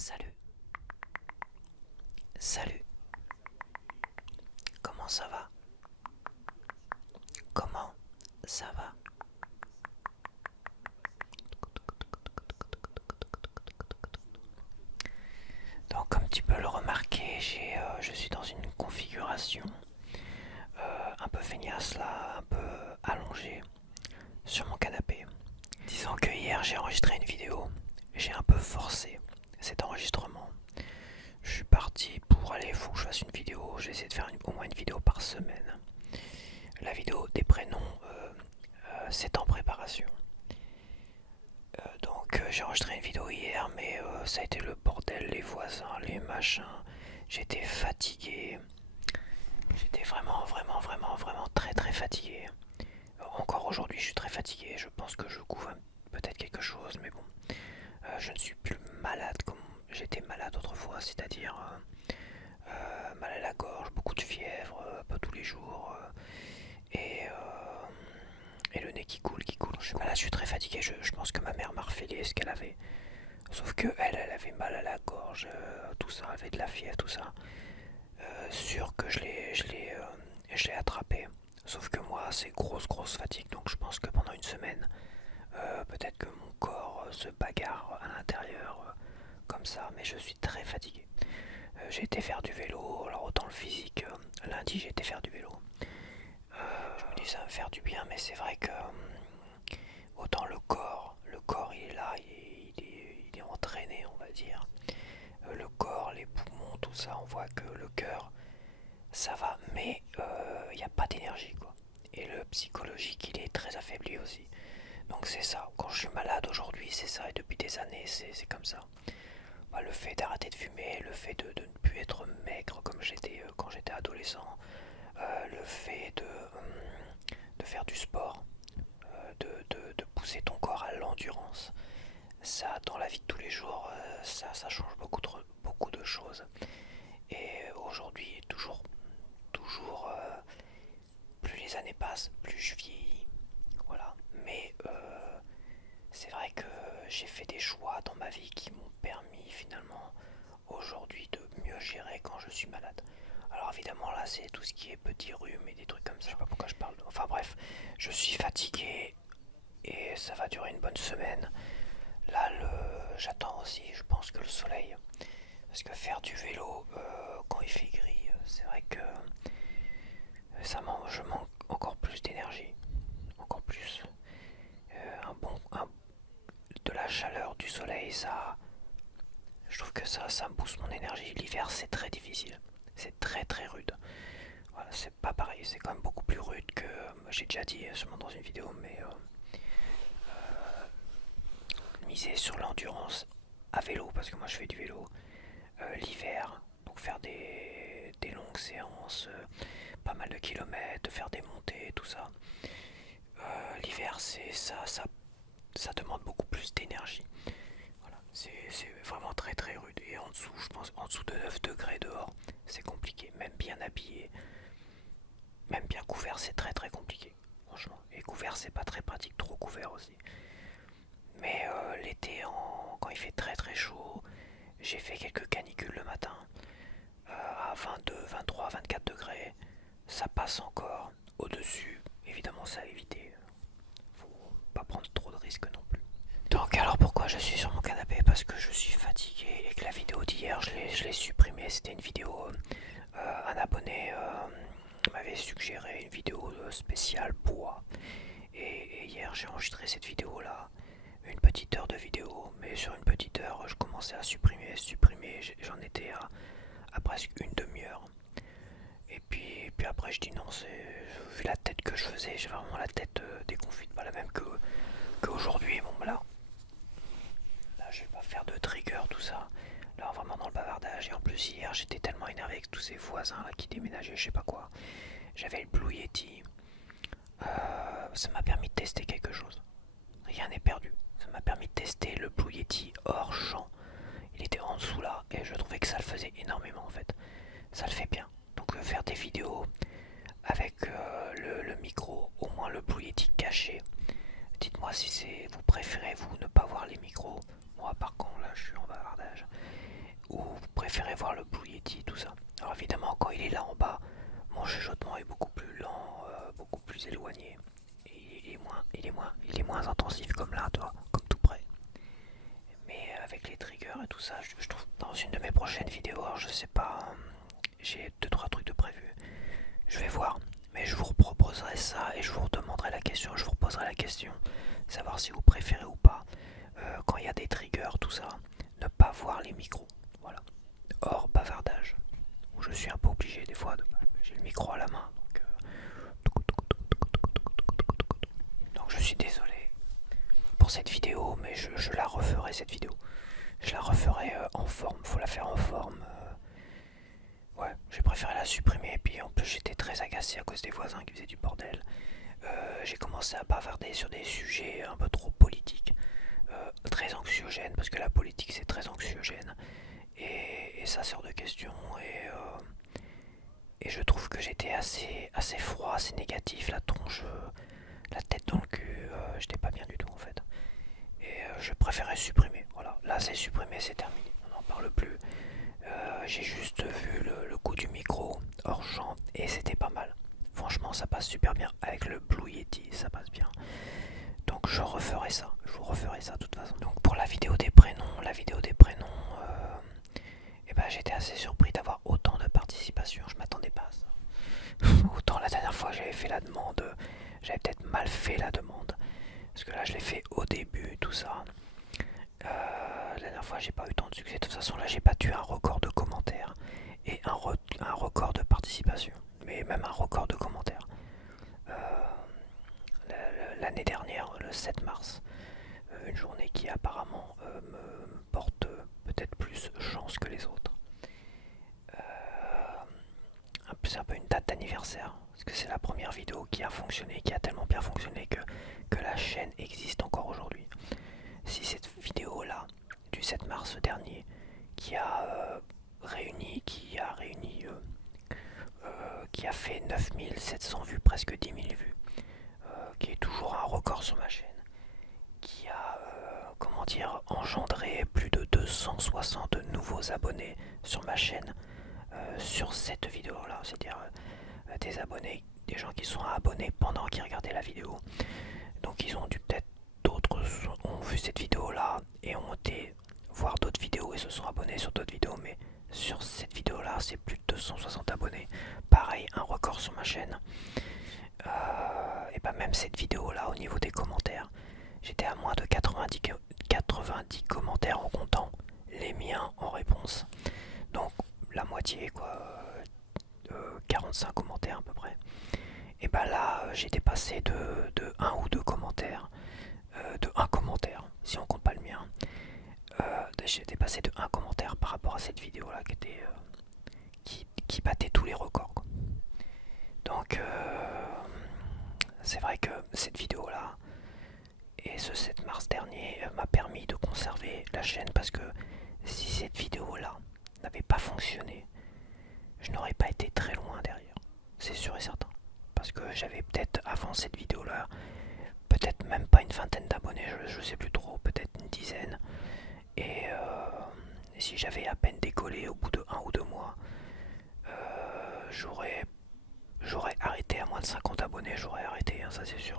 Salut, salut, comment ça va? Comment ça va? Donc comme tu peux le remarquer, je suis dans une configuration un peu feignasse là, un peu allongée sur mon canapé. Disons que hier j'ai enregistré une vidéo, j'ai un peu forcé cet enregistrement. Je suis parti pour aller, il faut que je fasse une vidéo, j'ai essayé de faire au moins une vidéo par semaine. La vidéo des prénoms, c'est en préparation. Donc j'ai enregistré une vidéo hier, mais ça a été le bordel, les voisins, les machins. J'étais fatigué. J'étais vraiment très très fatigué. Encore aujourd'hui, je suis très fatigué. Je pense que je couvre peut-être quelque chose, mais bon, je ne suis plus malade comme j'étais malade autrefois, c'est-à-dire mal à la gorge, beaucoup de fièvre, un peu tous les jours, et le nez qui coule, qui coule. Je suis malade, je suis très fatigué. Je pense que ma mère m'a refilé ce qu'elle avait. Sauf que elle avait mal à la gorge, tout ça, elle avait de la fièvre, tout ça. Sûr que je l'ai attrapé. Sauf que moi, c'est grosse fatigue. Donc je pense que pendant une semaine, peut-être que mon corps se bagarre à l'intérieur, comme ça. Mais je suis très fatigué. J'ai été faire du vélo. Alors autant le physique, lundi j'ai été faire du vélo. Je me dis ça va me faire du bien, mais c'est vrai que autant le corps il est là, il est entraîné, on va dire. Le corps, les poumons, tout ça, on voit que le cœur, ça va, mais il n'y a pas d'énergie, quoi. Et le psychologique, il est très affaibli aussi. Donc c'est ça, quand je suis malade aujourd'hui, c'est ça, et depuis des années, c'est comme ça. Bah, le fait d'arrêter de fumer, le fait de ne plus être maigre comme j'étais quand j'étais adolescent, le fait de faire du sport, de pousser ton corps à l'endurance, ça, dans la vie de tous les jours, ça change beaucoup de choses. Et aujourd'hui, toujours, plus les années passent, plus je vieillis. Voilà. Mais c'est vrai que j'ai fait des choix dans ma vie qui m'ont permis finalement aujourd'hui de mieux gérer quand je suis malade. Alors évidemment là c'est tout ce qui est petit rhume et des trucs comme ça. Je sais pas pourquoi je parle. Enfin bref, je suis fatigué et ça va durer une bonne semaine. Là j'attends aussi, je pense que le soleil. Parce que faire du vélo quand il fait gris, c'est vrai que je manque encore plus d'énergie. Encore plus. De la chaleur, du soleil, ça. Je trouve que ça booste mon énergie. L'hiver, c'est très difficile. C'est très rude. Voilà, c'est pas pareil. C'est quand même beaucoup plus rude que. J'ai déjà dit seulement dans une vidéo, mais miser sur l'endurance à vélo, parce que moi je fais du vélo l'hiver, donc faire des longues séances, pas mal de kilomètres, faire des montées, tout ça. L'hiver, c'est ça demande beaucoup plus d'énergie. Voilà, c'est vraiment très rude. Et en dessous, je pense, en dessous de 9 degrés dehors, c'est compliqué. Même bien habillé, même bien couvert, c'est très compliqué. Franchement. Et couvert, c'est pas très pratique, trop couvert aussi. Mais l'été, quand il fait très chaud, j'ai fait quelques canicules le matin. À 22, 23, 24 degrés, ça passe encore. Au-dessus, évidemment, ça a évité. Faut pas prendre trop de risques non plus. Donc alors pourquoi je suis sur mon canapé? Parce que je suis fatigué et que la vidéo d'hier je l'ai supprimée. C'était une vidéo, un abonné m'avait suggéré une vidéo spéciale bois. Et hier j'ai enregistré cette vidéo là, une petite heure de vidéo, mais sur une petite heure je commençais à supprimer, j'en étais à presque une demi-heure. Et puis après je dis non, vu la tête que je faisais, j'ai vraiment la tête déconfite, pas la même qu'aujourd'hui. Bon là, je vais pas faire de trigger, tout ça. Là, vraiment dans le bavardage. Et en plus, hier, j'étais tellement énervé avec tous ces voisins là qui déménageaient, je sais pas quoi. J'avais le Blue Yeti. Ça m'a permis de tester quelque chose. Rien n'est perdu. Ça m'a permis de tester le Blue Yeti hors champ. Il était en dessous là et je trouvais que ça le faisait énormément en fait. Ça le fait bien. Donc faire des vidéos avec le micro, au moins le Blue Yeti caché. Dites-moi si vous préférez vous ne pas voir les micros. Moi par contre là je suis en bavardage. préféré voir le Blue Yeti, tout ça. Alors évidemment, quand il est là en bas, mon chuchotement est beaucoup plus lent, beaucoup plus éloigné. Et il est moins intensif comme là, toi, comme tout près. Mais avec les triggers et tout ça, je trouve dans une de mes prochaines vidéos, alors je sais pas, j'ai 2-3 trucs de prévu. Je vais voir, mais je vous proposerai ça et je vous demanderai la question, je vous reposerai la question, savoir si vous préférez ou pas, quand il y a des triggers, tout ça, ne pas voir les micros. Voilà. Hors bavardage, où je suis un peu obligé des fois, j'ai le micro à la main. Donc je suis désolé pour cette vidéo, mais je la referai cette vidéo. Je la referai en forme, faut la faire en forme. Ouais, j'ai préféré la supprimer, et puis en plus j'étais très agacé à cause des voisins qui faisaient du bordel. J'ai commencé à bavarder sur des sujets un peu trop politiques, très anxiogènes, parce que la politique c'est très anxiogène, et ça sort de question, et je trouve que j'étais assez froid, assez négatif, la tronche, la tête dans le cul, j'étais pas bien du tout en fait. Et je préférais supprimer, voilà, là c'est supprimé, c'est terminé, on n'en parle plus. J'ai juste vu le coup du micro hors champ et c'était pas mal. Franchement, ça passe super bien. Avec le Blue Yeti, ça passe bien. Donc je referai ça. Je vous referai ça de toute façon. Donc pour la vidéo des prénoms, eh ben, j'étais assez surpris d'avoir autant de participation. Je m'attendais pas à ça. Autant la dernière fois j'avais fait la demande, j'avais peut-être mal fait la demande. Parce que là je l'ai fait au début, tout ça. La dernière fois j'ai pas eu tant de succès. De toute façon là j'ai battu un record de commentaires et un record de participation. Mais même un record de commentaires. L'année dernière, le 7 mars, une journée qui apparemment me porte peut-être plus chance que les autres. C'est un peu une date d'anniversaire, parce que c'est la première vidéo qui a fonctionné, qui a tellement bien fonctionné que la chaîne existe encore aujourd'hui. Si cette vidéo là, du 7 mars dernier, qui a qui a fait 9700 vues, presque 10 000 vues, qui est toujours un record sur ma chaîne, qui a, comment dire, engendré plus de 260 nouveaux abonnés sur ma chaîne, sur cette vidéo là, c'est-à-dire des abonnés, des gens qui sont abonnés pendant qu'ils regardaient la vidéo. Donc ils ont dû peut-être, d'autres ont vu cette vidéo là et ont été voir d'autres vidéos et se sont abonnés sur d'autres vidéos, mais sur cette vidéo là c'est plus de 260 abonnés. Pareil, un record sur ma chaîne. Et bah même cette vidéo là, au niveau des commentaires, j'étais à moins de 90 commentaires en comptant les miens en réponse. Donc la moitié quoi, 45 commentaires à peu près. Et bah là j'étais passé de 1 ou 2 commentaires, de 1 commentaire si on compte pas le mien. J'étais passé de 1 commentaire par rapport à cette vidéo là qui était qui battait tous les records quoi. Donc c'est vrai que cette vidéo là et ce 7 mars dernier m'a permis de conserver la chaîne, parce que si cette vidéo là n'avait pas fonctionné, je n'aurais pas été très loin derrière, c'est sûr et certain, parce que j'avais peut-être avant cette vidéo là peut-être même pas une vingtaine d'abonnés, je sais plus trop, peut-être une dizaine, et si j'avais à peine décollé au bout de 1 ou 2 mois, j'aurais arrêté à moins de 50 abonnés, j'aurais arrêté, hein, ça c'est sûr.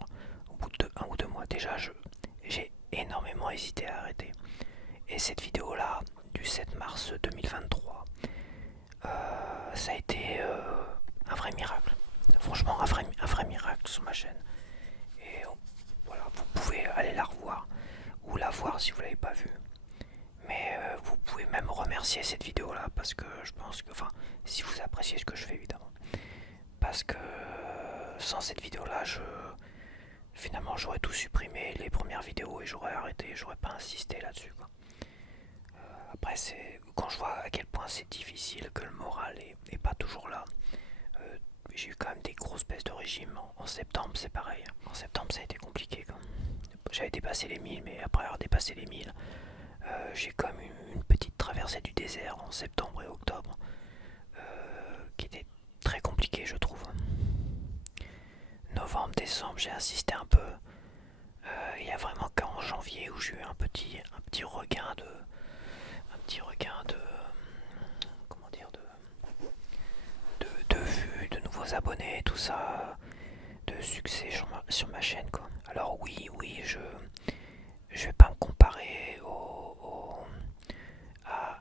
Au bout de 1 ou 2 mois, déjà j'ai énormément hésité à arrêter. Et cette vidéo là, du 7 mars 2023, ça a été un vrai miracle. Franchement, un vrai miracle sur ma chaîne. Et voilà, vous pouvez aller la revoir, ou la voir si vous l'avez pas vue. Mais vous pouvez même remercier cette vidéo là, parce que je pense que, enfin, si vous appréciez ce que je fais évidemment, parce que sans cette vidéo là, finalement j'aurais tout supprimé, les premières vidéos, et j'aurais arrêté, j'aurais pas insisté là-dessus quoi. Après c'est quand je vois à quel point c'est difficile, que le moral est pas toujours là. J'ai eu quand même des grosses baisses de régime. En septembre c'est pareil, en septembre ça a été compliqué quand même. J'avais dépassé les 1000, mais après avoir dépassé les 1000, j'ai quand même eu une petite traversée du désert en septembre et octobre, qui était très compliqué je trouve. Novembre, décembre, j'ai insisté un peu. Il y a vraiment qu'en janvier où j'ai eu un petit regain de nouveaux abonnés, tout ça, de succès sur ma chaîne quoi. Alors oui, oui, je vais pas me comparer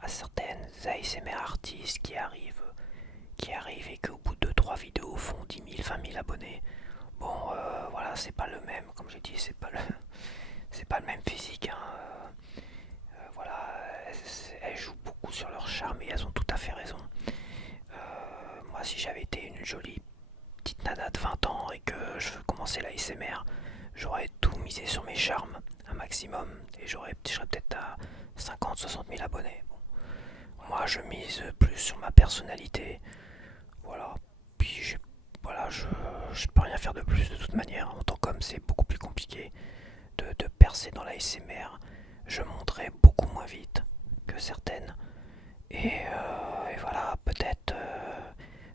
à certaines ASMR artistes qui arrivent et qu'au bout de 3 vidéos font 10 000, 20 000 abonnés. Bon, voilà, c'est pas le même, comme j'ai dit, c'est pas le même physique. Hein. Voilà, elles jouent beaucoup sur leur charme et elles ont tout à fait raison. Moi, si j'avais été une jolie petite nana de 20 ans et que je veux commencer la SMR, j'aurais tout misé sur mes charmes, un maximum, et je serais peut-être à 50, 60 000 abonnés. Bon. Moi, je mise plus sur ma personnalité. Voilà. Puis, voilà, je peux rien faire de plus de toute manière. En tant qu'homme, c'est beaucoup plus compliqué de percer dans la SMR. Je monterai beaucoup moins vite que certaines. Et voilà, peut-être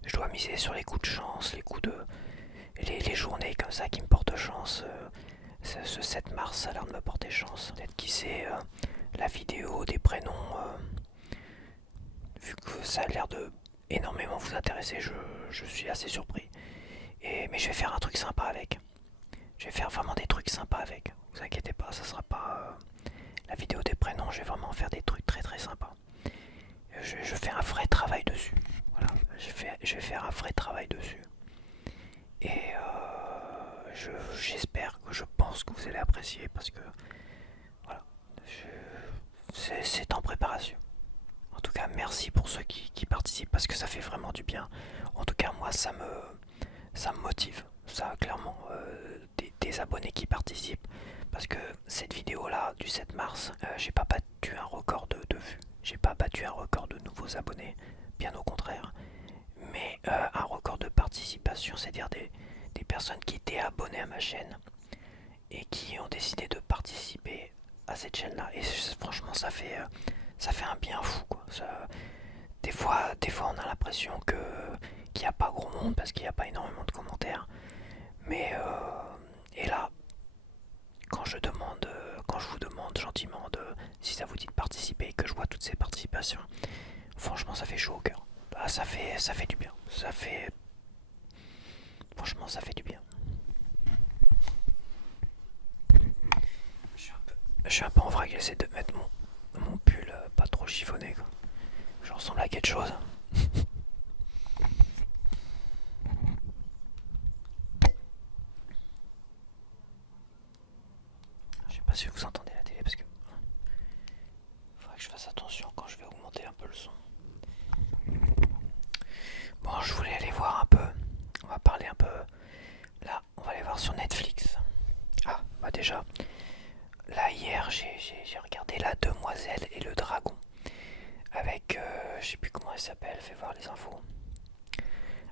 je dois miser sur les coups de chance, les coups de. Les journées comme ça qui me portent chance. Ce 7 mars, ça a l'air de me porter chance. Peut-être qui sait, la vidéo des prénoms, vu que ça a l'air de énormément vous intéresser, je suis assez surpris. Mais je vais faire un truc sympa avec. Je vais faire vraiment des trucs sympas avec. Vous inquiétez pas, ça sera pas la vidéo des prénoms, je vais vraiment faire des trucs très très sympas. Je fais un vrai travail dessus. Voilà, je vais faire un vrai travail dessus. Et j'espère que je pense que vous allez apprécier parce que voilà, c'est en préparation. En tout cas, merci pour ceux qui participent parce que ça fait vraiment du bien. En tout cas, moi, ça me motive. Ça, clairement, des abonnés qui participent. Parce que cette vidéo-là, du 7 mars, j'ai pas battu un record de vues. J'ai pas battu un record de nouveaux abonnés. Bien au contraire. Mais un record de participation, c'est-à-dire des personnes qui étaient abonnées à ma chaîne et qui ont décidé de participer à cette chaîne-là. Et franchement, ça fait un bien fou, quoi. Des fois, on a l'impression qu'il n'y a pas gros monde parce qu'il n'y a pas énormément de commentaires. Mais et là, quand je vous demande gentiment si ça vous dit de participer et que je vois toutes ces participations, franchement, ça fait chaud au cœur. Ah, ça fait du bien. Franchement, ça fait du bien. Je suis un peu en vrac, j'essaie de mettre mon pull pas trop chiffonné, quoi. Je ressemble à quelque chose. Je sais pas si vous entendez la télé parce que faudrait que je fasse attention quand je vais augmenter un peu le son. Bon, je voulais aller voir un peu. On va parler un peu. Là, on va aller voir sur Netflix. Ah, bah déjà, là hier j'ai regardé La Demoiselle et le Dragon avec, je sais plus comment elle s'appelle, fais voir les infos.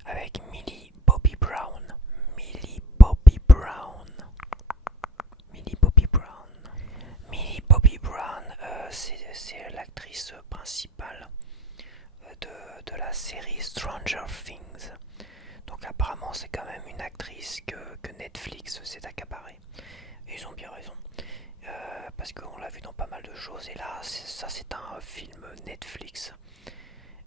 Avec Millie Bobby Brown. Millie Bobby Brown. Millie Bobby Brown. Millie Bobby Brown, c'est l'actrice principale de la série Stranger Things. Donc apparemment c'est quand même une actrice que Netflix s'est accaparée. Et ils ont bien raison. Parce qu'on l'a vu dans pas mal de choses. Et là, ça c'est un film Netflix.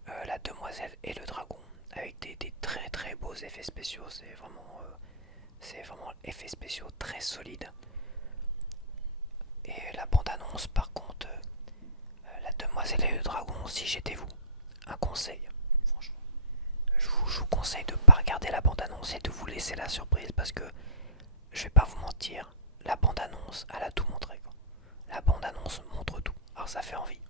La Demoiselle et le Dragon. Avec des très très beaux effets spéciaux. C'est vraiment effets spéciaux très solides. Et la bande-annonce par contre, La Demoiselle et le Dragon, si j'étais vous, un conseil. Franchement, je vous conseille de ne pas regarder la bande-annonce et de vous laisser la surprise parce que je vais pas vous mentir, la bande-annonce, elle a tout montré. Quoi. La bande-annonce montre tout. Alors ça fait envie.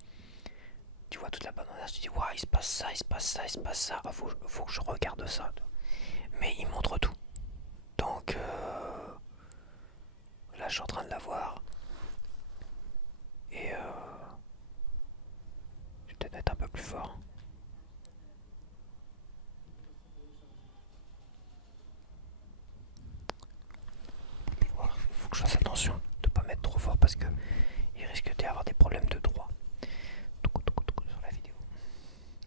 Tu vois toute la bande-annonce, tu dis ouais, il se passe ça, il se passe ça, il se passe ça. Faut que je regarde ça. Mais il montre tout. Donc là, je suis en train de la voir. Et je vais peut-être être un peu plus fort. Il faut que je fasse attention de ne pas mettre trop fort parce que il risque d'y avoir des problèmes de droit sur la vidéo.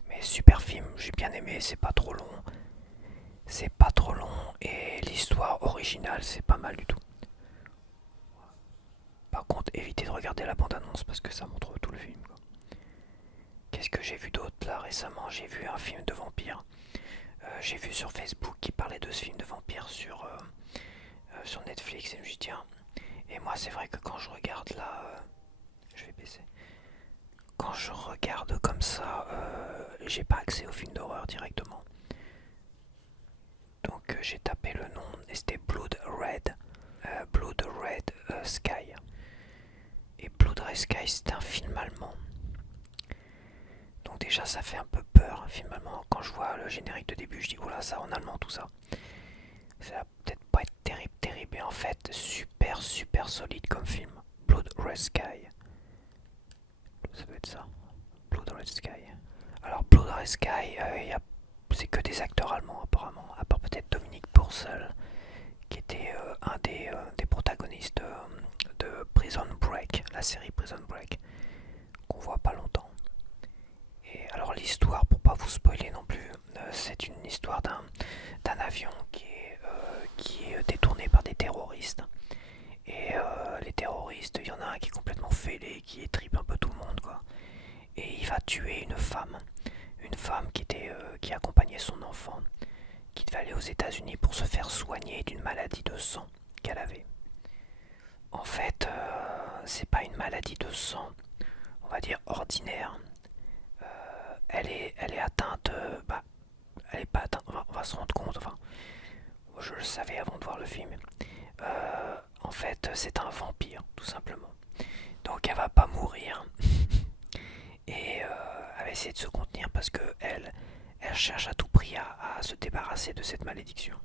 Mais super film, j'ai bien aimé, c'est pas trop long. C'est pas trop long et l'histoire originale, c'est pas mal du tout. Par contre, évitez de regarder la bande-annonce parce que ça montre tout le film. Qu'est-ce que j'ai vu d'autre là récemment? J'ai vu un film de vampire. J'ai vu sur Facebook qui parlait de ce film de vampire sur Netflix et je me suis dit tiens. Et moi c'est vrai que quand je regarde là, je vais baisser. Quand je regarde comme ça, j'ai pas accès aux films d'horreur directement. Donc j'ai tapé le nom et c'était Blood Red Sky. Et Blood Red Sky c'est un film allemand. Donc déjà ça fait un peu peur, un film allemand. Quand je vois le générique de début, je dis oula ça en allemand tout ça. Ça va peut-être pas être terrible, terrible. Et en fait super solide comme film. Blood Red Sky. Ça doit être ça. Blood Red Sky. Alors Blood Red Sky, c'est que des acteurs allemands apparemment. À part peut-être Dominique Purcell, qui était un des protagonistes de Prison Break, la série Prison Break, qu'on voit pas longtemps. Et alors l'histoire, pour pas vous spoiler non plus, c'est une histoire d'un avion qui est détourné par des terroristes. Et les terroristes, il y en a un qui est complètement fêlé, qui étripe un peu tout le monde, quoi. Et il va tuer une femme qui accompagnait son enfant, qui devait aller aux États-Unis pour se faire soigner d'une maladie de sang qu'elle avait. En fait, c'est pas une maladie de sang, on va dire ordinaire. Elle est atteinte, elle est pas atteinte, on va se rendre compte, enfin, je le savais avant de voir le film. En fait, c'est un vampire, tout simplement. Donc elle va pas mourir. Et elle va essayer de se contenir parce que elle cherche à tout prix à se débarrasser de cette malédiction.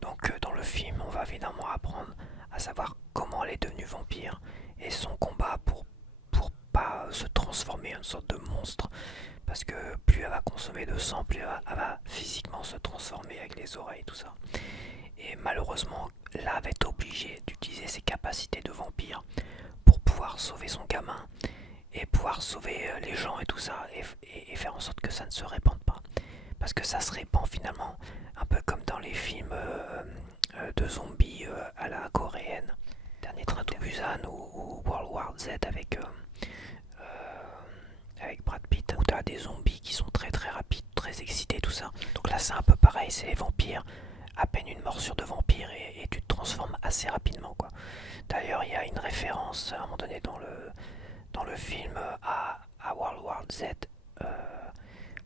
Donc dans le film, on va évidemment apprendre à savoir comment elle est devenue vampire et son combat pour pas se transformer en une sorte de monstre. Parce que plus elle va consommer de sang, plus elle va physiquement se transformer avec les oreilles, tout ça. Et malheureusement, là, elle va être obligée d'utiliser ses capacités de vampire pour pouvoir sauver son gamin et pouvoir sauver les gens et tout ça et faire en sorte que ça ne se répande pas. Parce que ça se répand finalement un peu comme dans les films de zombies à la coréenne. Dernier Train to Busan ou World War Z avec Brad Pitt, où tu as des zombies qui sont très rapides, très excités, tout ça. Donc là c'est un peu pareil, c'est les vampires, à peine une morsure de vampire et tu te transformes assez rapidement, quoi. D'ailleurs il y a une référence à un moment donné dans le film à World War Z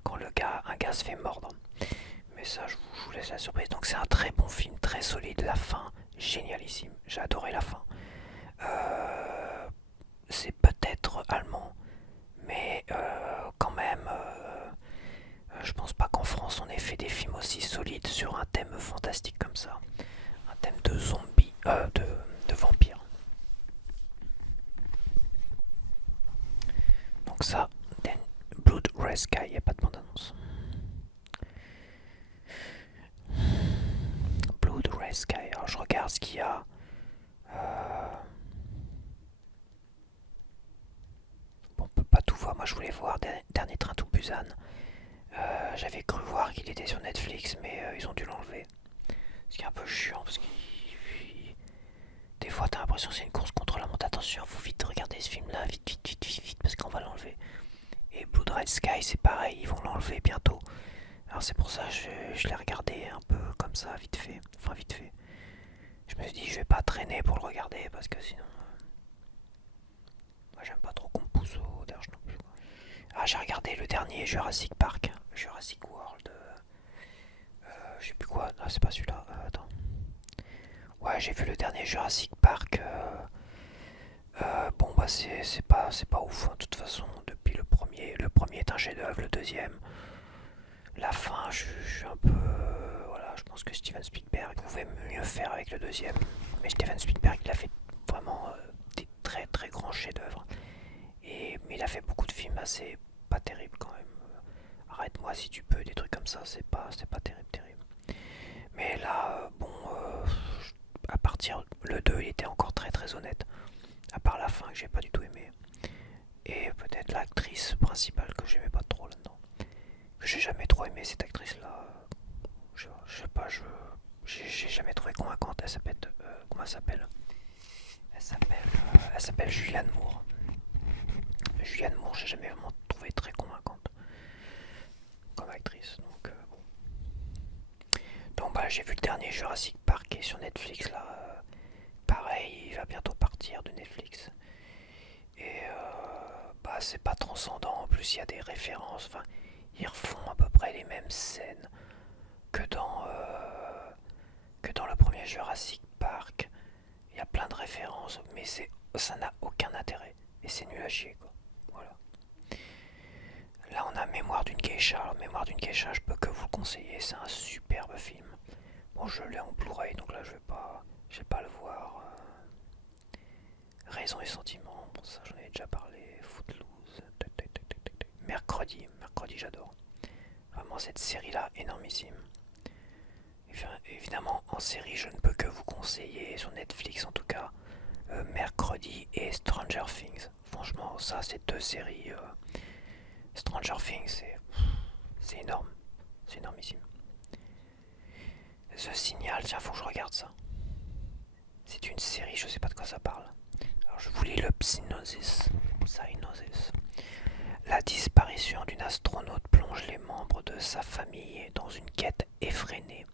quand un gars se fait mordre. Mais ça je vous laisse la surprise. Donc c'est un très bon film, très solide, la fin génialissime, j'ai adoré la fin. C'est peut-être allemand, mais quand même, je pense pas qu'en France on ait fait des films aussi solides sur un thème fantastique comme ça. Un thème de zombies, de vampires. Donc ça, Blood Red Sky, il n'y a pas de bande-annonce. Blood Red Sky, alors je regarde ce qu'il y a. Bon, on peut pas tout voir, moi je voulais voir Dernier Train to Busan. J'avais cru voir qu'il était sur Netflix, mais ils ont dû l'enlever. Ce qui est un peu chiant, parce que des fois t'as l'impression que c'est une course contre la montre. Attention, faut vite regarder ce film là, vite, parce qu'on va l'enlever. Et Blood Red Sky c'est pareil, ils vont l'enlever bientôt. Alors c'est pour ça que je l'ai regardé un peu comme ça, vite fait. Enfin vite fait. Je me suis dit je vais pas traîner pour le regarder parce que sinon... moi j'aime pas trop qu'on me pousse au derge non plus. Ah j'ai regardé le dernier Jurassic Park, Jurassic World. Je sais plus quoi, non c'est pas celui-là, attends. Ouais j'ai vu le dernier Jurassic Park. Bon bah c'est pas ouf hein, de toute façon depuis le premier. Le premier est un chef-d'œuvre, le deuxième. La fin, je suis un peu... voilà, je pense que Steven Spielberg pouvait mieux faire avec le deuxième. Mais Steven Spielberg, il a fait vraiment des très grands chefs-d'œuvre. Mais il a fait beaucoup de films assez pas terribles quand même. Arrête-moi si tu peux, des trucs comme ça, c'est pas terrible. Mais là, bon, à partir le 2, il était encore très honnête. À part la fin que j'ai pas du tout aimé. Et peut-être l'actrice principale que j'aimais pas trop là-dedans. J'ai jamais trop aimé cette actrice-là. Je sais pas, j'ai jamais trouvé convaincante. Elle s'appelle, comment elle s'appelle? Elle s'appelle Julianne Moore. Julianne Moore, j'ai jamais vraiment trouvé très convaincante comme actrice. Donc bon. j'ai vu le dernier Jurassic Park qui est sur Netflix là. Pareil, il va bientôt partir de Netflix. Et bah c'est pas transcendant, en plus il y a des références, enfin ils refont à peu près les mêmes scènes que que dans le premier Jurassic Park. Il y a plein de références, mais ça n'a aucun intérêt. Et c'est nul à chier quoi. Voilà. Là on a Mémoire d'une geisha. Alors, Mémoire d'une geisha, je peux que vous le conseiller, c'est un superbe film. Bon, je l'ai en Blu-ray, donc là je vais pas le voir. Raison et sentiment, bon ça j'en ai déjà parlé. Footloose, mercredi j'adore. Vraiment cette série là, énormissime. Évidemment en série je ne peux que vous conseiller, sur Netflix en tout cas, Mercredi et Stranger Things. Franchement ça c'est deux séries. Stranger Things c'est énorme, c'est énormissime. The Signal, tiens faut que je regarde ça. C'est une série, je sais pas de quoi ça parle. Alors je vous lis le Psygnosis. La disparition d'une astronaute plonge les membres de sa famille dans une quête effrénée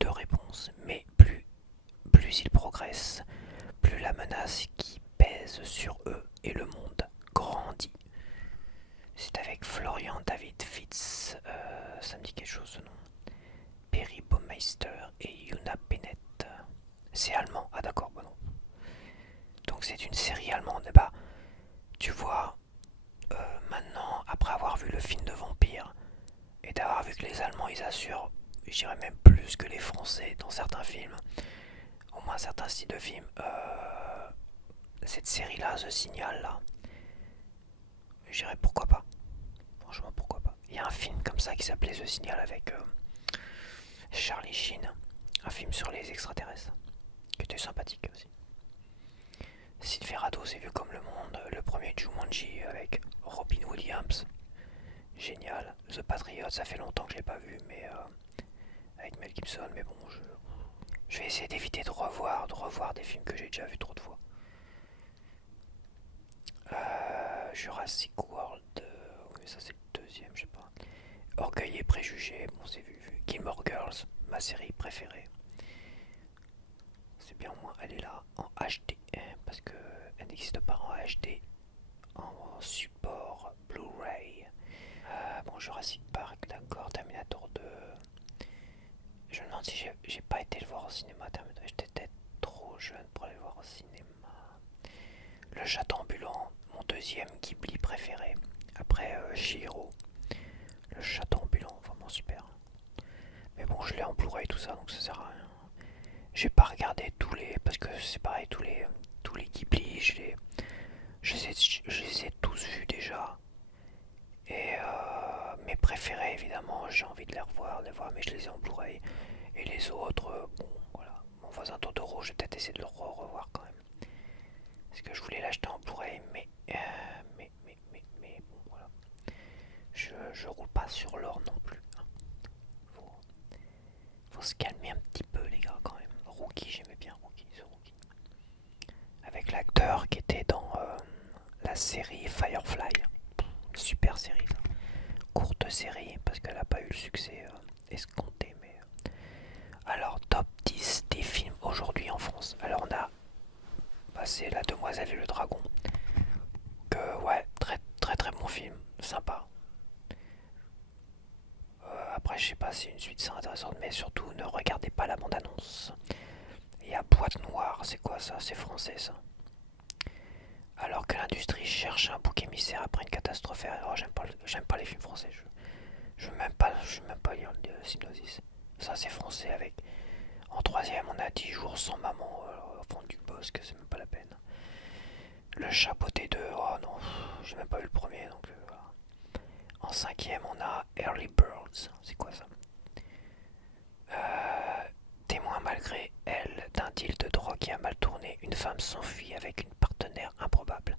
de réponses. Mais plus ils progressent, plus la menace qui pèse sur eux et le monde grandit. C'est avec Florian David Fitz, ça me dit quelque chose ce nom. Perry Baumeister et Yuna Bennett. C'est allemand, ah d'accord, bon non. Donc c'est une série allemande. Et bah, tu vois, maintenant, après avoir vu le film de vampire et d'avoir vu que les Allemands ils assurent, je dirais même plus que les Français dans certains films, au moins certains styles de films, cette série là, The Signal là, je dirais pourquoi pas. Franchement, pourquoi pas. Il y a un film comme ça qui s'appelait The Signal avec Charlie Sheen, un film sur les extraterrestres, qui était sympathique aussi. Sid Ferrado, c'est vu comme le monde, le premier Jumanji avec Robin Williams, génial. The Patriot, ça fait longtemps que je l'ai pas vu, mais avec Mel Gibson, mais bon, je vais essayer d'éviter de revoir des films que j'ai déjà vus trop de fois. Jurassic World, mais ça c'est le deuxième, je sais pas. Orgueil et préjugés, bon c'est vu. Gilmore Girls, ma série préférée. C'est bien au moins elle est là en HD, parce qu'elle n'existe pas en HD, en support Blu-ray. Bon, Jurassic Park, d'accord, Terminator 2. Je me demande si j'ai pas été le voir au cinéma, Terminator. J'étais peut-être trop jeune pour aller le voir au cinéma. Le Château ambulant, mon deuxième Ghibli préféré. Après Chihiro. Le Château ambulant, vraiment super. Mais bon, je l'ai en Blu-ray tout ça, donc ça sert à rien. J'ai pas regardé tous les, parce que c'est pareil, tous les Ghibli, je les ai tous vus déjà. Et mes préférés, évidemment, j'ai envie de les voir, mais je les ai en Blu-ray. Et les autres, bon, voilà. Mon voisin Totoro, je vais peut-être essayer de le revoir quand même. Parce que je voulais l'acheter en Blu-ray, mais bon, voilà. Je roule pas sur l'or non plus. Hein. Faut se calmer un petit peu, les gars, quand même. Rookie, j'aimais bien Rookie, ce Rookie. Avec l'acteur qui était dans la série Firefly. Super série, ça. Courte série, parce qu'elle n'a pas eu le succès escompté. Mais alors, top 10 des films aujourd'hui en France. Alors, on a c'est La Demoiselle et le Dragon. Que, ouais, très très très bon film, sympa. Après, je sais pas si une suite c'est intéressante, mais surtout ne regardez pas la bande-annonce. Il y a Boîte Noire, c'est quoi ça? C'est français ça. Alors que l'industrie cherche un bouc émissaire après une catastrophe aérienne. Oh, j'aime pas les films français. Je veux même pas lire le synopsis. Ça c'est français avec. En troisième, on a 10 jours sans maman au fond du bosque, c'est même pas la peine. Le Chapeauté 2, oh non, j'ai même pas vu le premier donc voilà. En cinquième, on a Early Birds, c'est quoi ça? Témoin malgré elle d'un deal de drogue qui a mal tourné, une femme s'enfuit avec une partenaire improbable.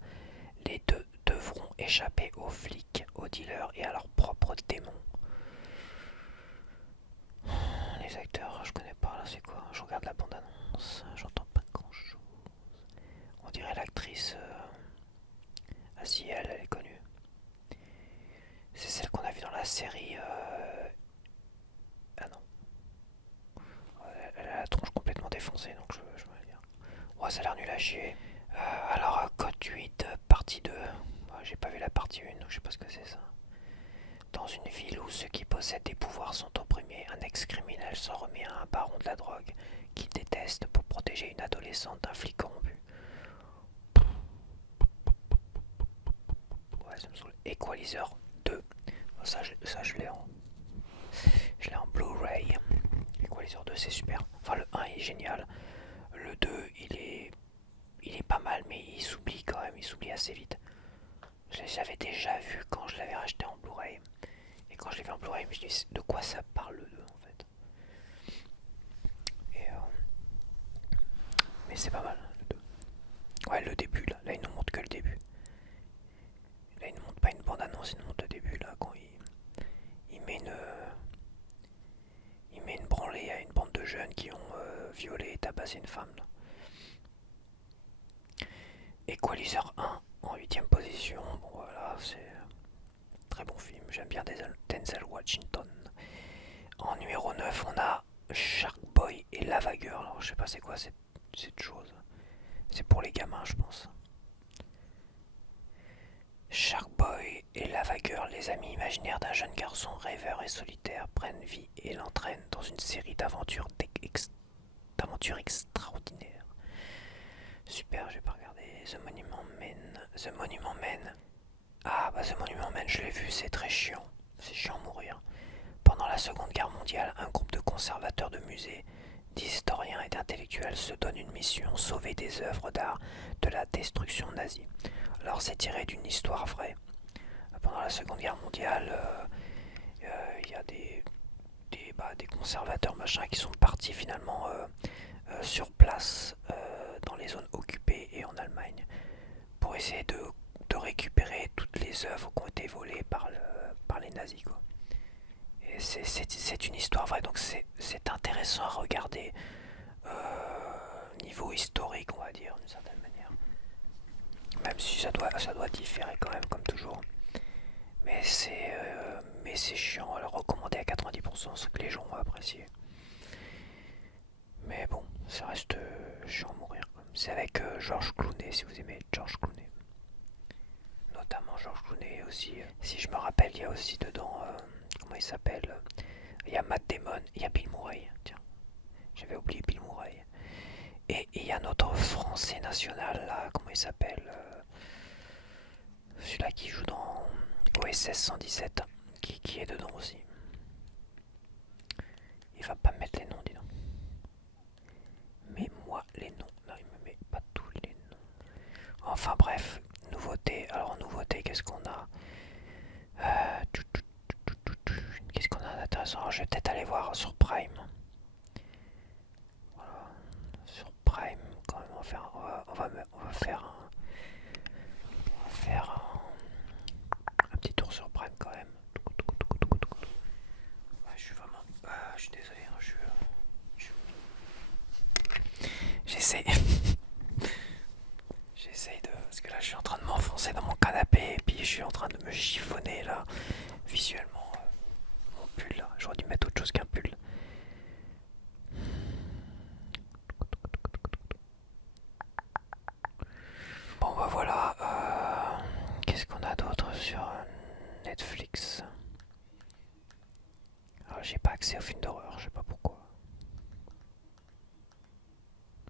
Les deux devront échapper aux flics, aux dealers et à leurs propres démons. Les acteurs, je connais pas, là c'est quoi? Je regarde la bande-annonce, j'entends pas grand chose. On dirait l'actrice. Ah si, elle est connue. C'est celle qu'on a vue dans la série. Ah non. commencer, donc je vais le dire. Ouais, ça a l'air nul à chier. Alors, Code 8, partie 2. J'ai pas vu la partie 1, donc je sais pas ce que c'est ça. Dans une ville où ceux qui possèdent des pouvoirs sont opprimés, un ex-criminel s'en remet à un baron de la drogue qu'il déteste pour protéger une adolescente d'un flic corrompu. Ouais, ça me saoule. Equalizer 2. Ça, je l'ai en Blu-ray. Equalizer 2, c'est super. Enfin, le 1 est génial. Le 2, il est pas mal, mais il s'oublie quand même. Il s'oublie assez vite. J'avais déjà vu quand je l'avais racheté en Blu-ray. Et quand je l'ai vu en Blu-ray, je me suis dit de quoi ça parle le 2 en fait. Et, mais c'est pas mal le 2. Ouais, le début là il nous montre que le début. Là il nous montre pas une bande annonce, il nous montre le début là quand il met une branlée à une bande de jeunes qui ont violé et tabassé une femme là. Equalizer 1 en 8ème position. Bon voilà, c'est très bon film. J'aime bien Denzel Washington. En numéro 9, on a Shark Boy et Lava Girl. Alors, je sais pas c'est quoi cette chose. C'est pour les gamins, je pense. Shark Boy et Lava Girl, les amis imaginaires d'un jeune garçon rêveur et solitaire, prennent vie et l'entraînent dans une série d'aventures extraordinaires. Super, j'ai pas regardé. The Monument Men. The Monument Men. Ah bah The Monument Men, je l'ai vu, c'est très chiant. C'est chiant à mourir. Pendant la Seconde Guerre mondiale, un groupe de conservateurs de musées, d'historiens et d'intellectuels se donne une mission, sauver des œuvres d'art de la destruction nazie. Alors c'est tiré d'une histoire vraie. Pendant la Seconde Guerre mondiale, il y a des conservateurs machin qui sont partis finalement sur place dans les zones occupées et en Allemagne pour essayer de récupérer toutes les œuvres qui ont été volées par les nazis quoi. Et c'est une histoire vraie, donc c'est intéressant à regarder niveau historique, on va dire, d'une certaine manière. Même si ça doit différer quand même, comme toujours. Mais c'est chiant à le recommander à 90%, ce que les gens vont apprécier. Mais bon, ça reste chiant à mourir. C'est avec George Clooney, si vous aimez George Clooney. Notamment George Clooney aussi. Si je me rappelle, il y a aussi dedans, comment il s'appelle, il y a Matt Damon, il y a Bill Murray. Tiens, j'avais oublié Bill Murray. Et il y a notre français national là, comment il s'appelle, celui-là qui joue dans OSS 117, qui est dedans aussi. Il va pas me mettre les noms, dis donc. Mets-moi les noms. Non, il me met pas tous les noms. Enfin bref, nouveauté. Alors en nouveauté, qu'est-ce qu'on a Qu'est-ce qu'on a d'intéressant? Alors, je vais peut-être aller voir sur Prime. Voilà. Sur Prime, quand même, on va faire un petit tour sur Prime quand même. Ouais, je suis vraiment, je suis désolé, hein, j'essaie, j'essaie de, parce que là, je suis en train de m'enfoncer dans mon canapé et puis je suis en train de me chiffonner là, visuellement, mon pull. Là. J'aurais dû mettre autre chose qu'un pull. Bon bah voilà, qu'est-ce qu'on a d'autre sur Netflix? Alors j'ai pas accès aux films d'horreur, je sais pas pourquoi.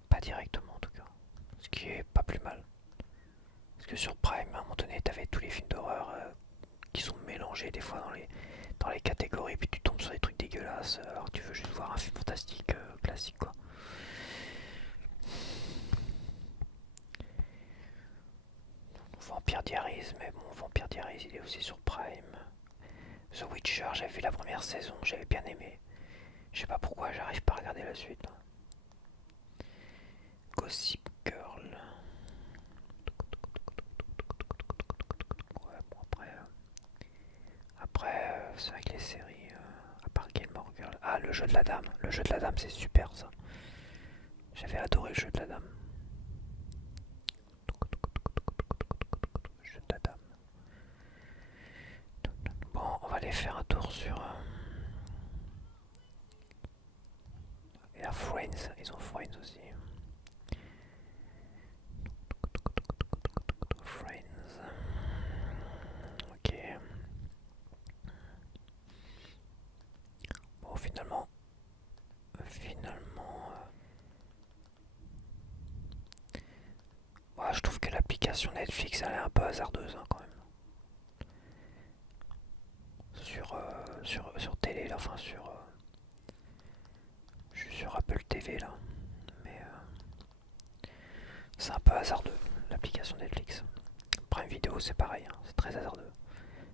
Pas directement en tout cas. Ce qui est pas plus mal. Parce que sur Prime, à un moment donné, t'avais tous les films d'horreur qui sont mélangés des fois dans les catégories, puis tu tombes sur des trucs dégueulasses alors que tu veux juste voir un film fantastique classique quoi. Vampire Diaries, mais bon, Vampire Diaries il est aussi sur Prime. The Witcher, j'avais vu la première saison, j'avais bien aimé. Je sais pas pourquoi j'arrive pas à regarder la suite. Gossip Girl. Ouais, bon après c'est vrai que les séries, à part Gilmore Girl. Ah, le jeu de la dame. Le jeu de la dame, c'est super ça. J'avais adoré le jeu de la dame. Le jeu de la dame. Bon, on va aller faire un tour sur. Il y a Friends, ils ont Friends aussi. l'application Netflix, elle est un peu hasardeuse hein, quand même. Sur télé, là, enfin je suis sur Apple TV là, mais c'est un peu hasardeux l'application Netflix. Prime Video c'est pareil, hein, c'est très hasardeux.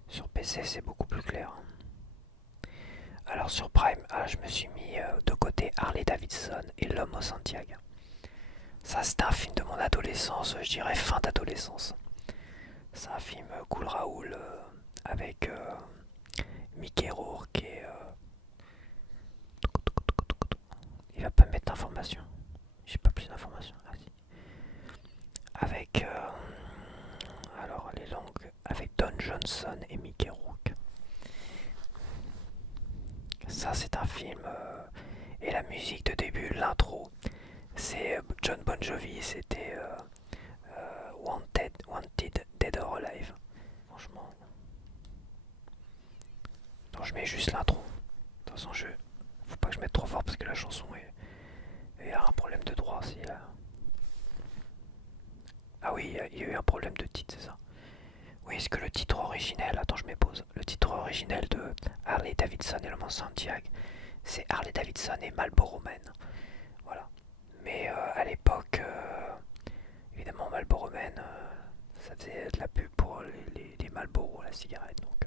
Sur PC c'est beaucoup plus clair. Alors sur Prime, je me suis mis de côté Harley Davidson et L'Homme au Santiago. Ça c'est un film de mon adolescence, je dirais fin d'adolescence. C'est un film Cool Raoul avec Mickey Rourke et il va pas mettre d'informations. J'ai pas plus d'informations. Ah, si. Avec alors les langues avec Don Johnson et Mickey Rourke. Ça c'est un film et la musique de début, l'intro, c'est John Bon Jovi, c'était Wanted, Dead or Alive. Franchement. Donc je mets juste l'intro. De toute façon, faut pas que je mette trop fort parce que la chanson est. Il y a un problème de droit si là. Ah oui, il y a eu un problème de titre, c'est ça. Oui, est-ce que le titre originel, attends, je m'épose. Le titre originel de Harley Davidson et le Mont Santiago, c'est Harley Davidson et Marlboro Man. Voilà. Mais à l'époque, évidemment, Marlboro Man, ça faisait de la pub pour les Marlboro, la cigarette. Donc,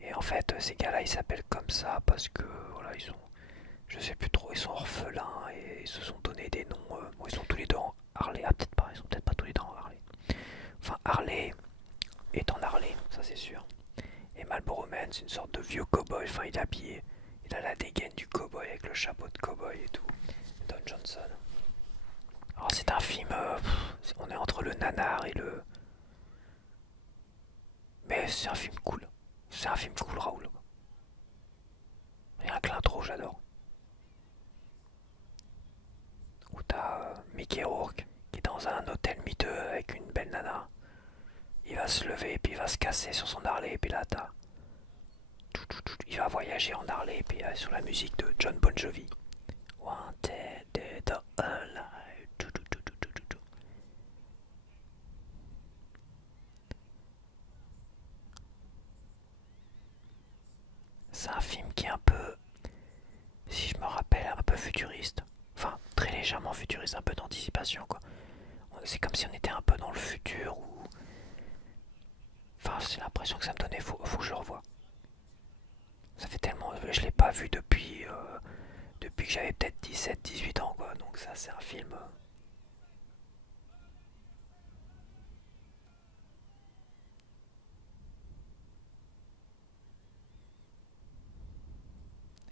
et en fait, ces gars-là, ils s'appellent comme ça parce que, voilà, ils sont, je sais plus trop, ils sont orphelins et ils se sont donné des noms. Bon, ils sont tous les deux en Harley. Ah, peut-être pas, ils sont peut-être pas tous les deux en Harley. Enfin, Harley est en Harley, ça c'est sûr. Et Marlboro Man, c'est une sorte de vieux cowboy. Enfin, il est habillé, il a la dégaine du cowboy avec le chapeau de cowboy et tout. Don Johnson. Alors, c'est un film, on est entre le nanar et le. Mais c'est un film cool. C'est un film cool, Raoul. Rien que l'intro, j'adore. Où t'as Mickey Rourke qui est dans un hôtel miteux avec une belle nana. Il va se lever et puis il va se casser sur son Harley et puis là t'as. Il va voyager en Harley et puis sur la musique de John Bon Jovi. Wanted dead or alive. C'est un film qui est un peu, si je me rappelle, un peu futuriste. Enfin, très légèrement futuriste, un peu d'anticipation quoi. C'est comme si on était un peu dans le futur ou. Enfin, c'est l'impression que ça me donnait, faut que je le revoie. Ça fait tellement. Je l'ai pas vu depuis que j'avais peut-être 17, 18 ans quoi. Donc ça, c'est un film.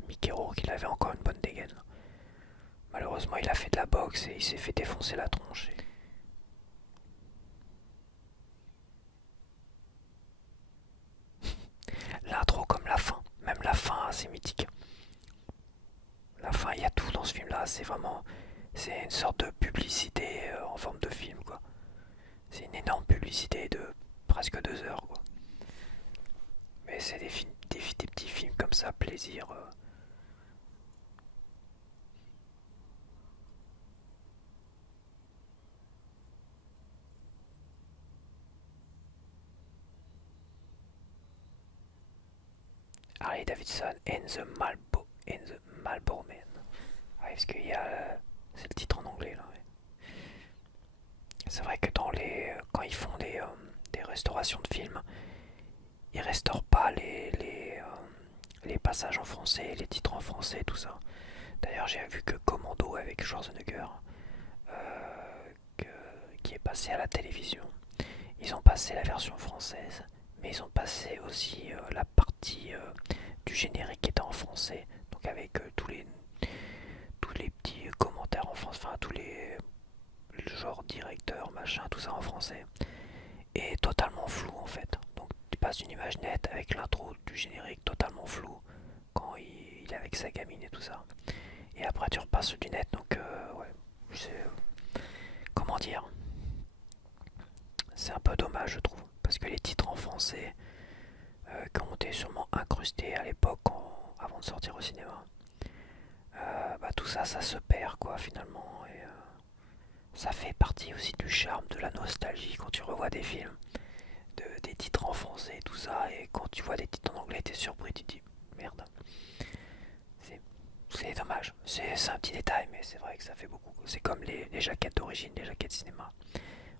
Mickey Rourke, il avait encore une bonne dégaine. Malheureusement, il a fait de la boxe et il s'est fait défoncer la tronche. L'intro comme la fin. Même la fin, c'est mythique. La fin, il y a tout dans ce film-là. C'est vraiment. C'est une sorte de publicité en forme de film, quoi. C'est une énorme publicité de presque 2 heures, quoi. Mais c'est des petits films comme ça, plaisir. Harley Davidson and the Marlboro Man. Ouais, parce qu'il y a. C'est le titre en anglais, là. Ouais. C'est vrai que quand ils font des restaurations de films, ils restaurent pas les passages en français, les titres en français, tout ça. D'ailleurs, j'ai vu que Commando avec Schwarzenegger, qui est passé à la télévision, ils ont passé la version française, mais ils ont passé aussi la partie du générique qui était en français, donc avec tous les petits commentaires en français, enfin tous les genre directeur, machin, tout ça en français, et totalement flou en fait. Donc tu passes une image nette avec l'intro du générique totalement flou quand il est avec sa gamine et tout ça. Et après tu repasses du net, donc ouais, c'est comment dire, c'est un peu dommage je trouve, parce que les titres en français qui ont été sûrement incrustés à l'époque avant de sortir au cinéma, bah tout ça, ça se perd quoi finalement. Et Ça fait partie aussi du charme, de la nostalgie quand tu revois des films, des titres en français, tout ça, et quand tu vois des titres en anglais, t'es surpris, tu te dis merde. C'est c'est dommage. C'est un petit détail, mais c'est vrai que ça fait beaucoup. C'est comme les jaquettes d'origine, les jaquettes cinéma.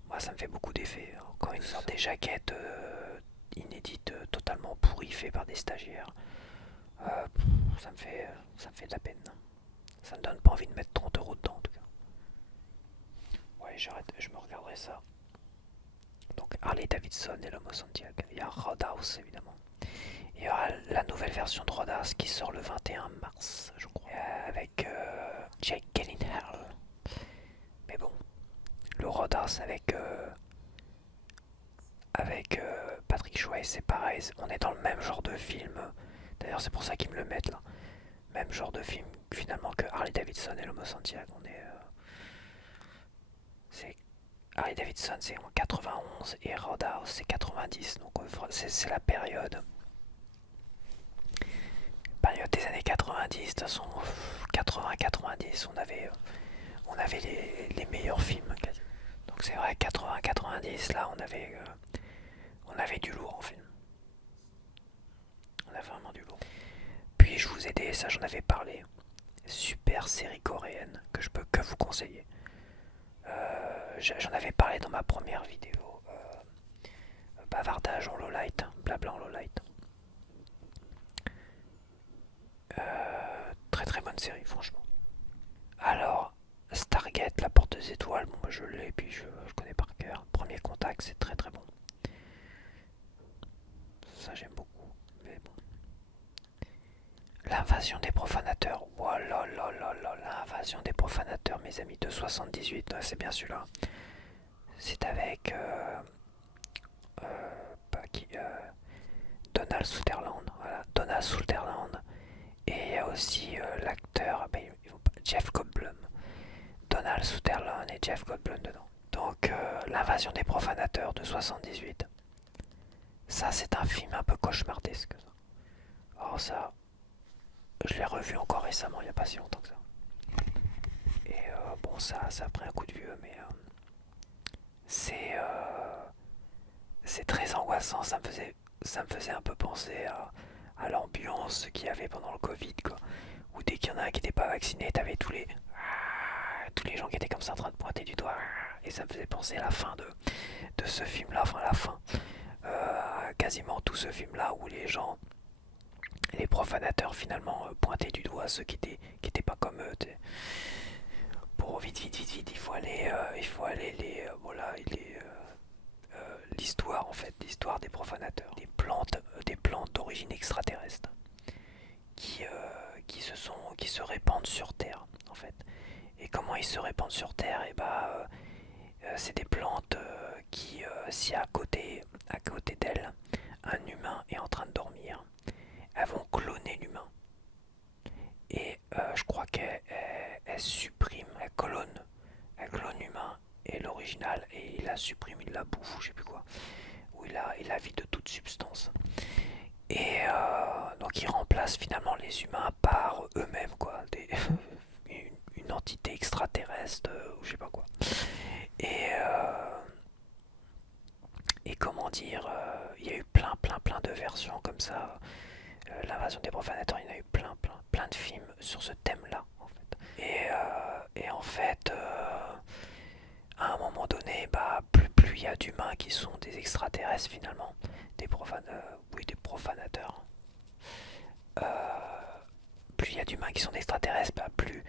Moi, ça me fait beaucoup d'effet. Quand ils sortent des jaquettes inédites, totalement pourries, faites par des stagiaires, pff, ça me fait de la peine. Ça me donne pas envie de mettre 30 euros dedans, en tout cas. Ouais, j'arrête, je me regarderai ça. Donc Harley Davidson et l'Homo Santiago. Il y a Roadhouse, évidemment. Il y aura la nouvelle version de Roadhouse qui sort le 21 mars, je crois. Avec Jake Gyllenhaal. Mais bon, le Roadhouse avec Patrick Swayze, c'est pareil. On est dans le même genre de film. D'ailleurs, c'est pour ça qu'ils me le mettent là. Même genre de film finalement que Harley Davidson et l'Homo Santiago. C'est Harley Davidson, c'est en 91 et Roadhouse, c'est 90. Donc c'est la période des années 90. De toute façon, 80-90, on avait les meilleurs films. Donc c'est vrai, 80-90, là, on avait du lourd en film. On a vraiment du lourd. Puis je vous ai dit, ça j'en avais parlé, super série coréenne que je peux que vous conseiller. J'en avais parlé dans ma première vidéo, bavardage en low light, blabla en low light. Très très bonne série, franchement. Alors, Stargate, la porte des étoiles, bon, moi je l'ai, puis je connais par cœur. Premier contact, c'est très très bon. Ça j'aime beaucoup, mais bon. L'invasion des profanateurs, oh là là là là, l'invasion des profanateurs, mes amis, de 78, c'est bien celui-là. C'est avec qui, Donald Sutherland, voilà, Donald Sutherland. Et il y a aussi l'acteur Jeff Goldblum. Donald Sutherland et Jeff Goldblum dedans. Donc l'invasion des profanateurs de 78. Ça c'est un film un peu cauchemardesque. Alors ça, je l'ai revu encore récemment, il n'y a pas si longtemps que ça. Et bon ça a pris un coup de vieux, mais c'est c'est très angoissant. Ça me faisait un peu penser à l'ambiance qu'il y avait pendant le Covid, quoi. Où dès qu'il y en a un qui n'était pas vacciné, t'avais tous les gens qui étaient comme ça en train de pointer du doigt. Et ça me faisait penser à la fin de ce film-là, enfin la fin. Quasiment tout ce film-là où les gens, les profanateurs finalement pointaient du doigt ceux qui étaient pas comme eux. Bon, vite, il faut aller voilà, l'histoire en fait, l'histoire des profanateurs, des plantes d'origine extraterrestre qui se répandent sur Terre en fait. Et comment ils se répandent sur Terre? Et bah, c'est des plantes qui, si à côté d'elles, un humain est en train de dormir, elles vont cloner l'humain. Et je crois qu'elle supprime, elle clone l'humain et l'original, et il la supprime, il la bouffe ou je sais plus quoi, où il la vide de toute substance. Et donc il remplace finalement les humains par eux-mêmes, quoi, une entité extraterrestre ou je sais pas quoi. Et, et comment dire, il y a eu plein de versions comme ça. L'invasion des profanateurs, il y en a eu plein de films sur ce thème-là, en fait. Et en fait, à un moment donné, bah, plus il y a d'humains qui sont des extraterrestres finalement, des profanateurs. Plus il y a d'humains qui sont des extraterrestres, bah, plus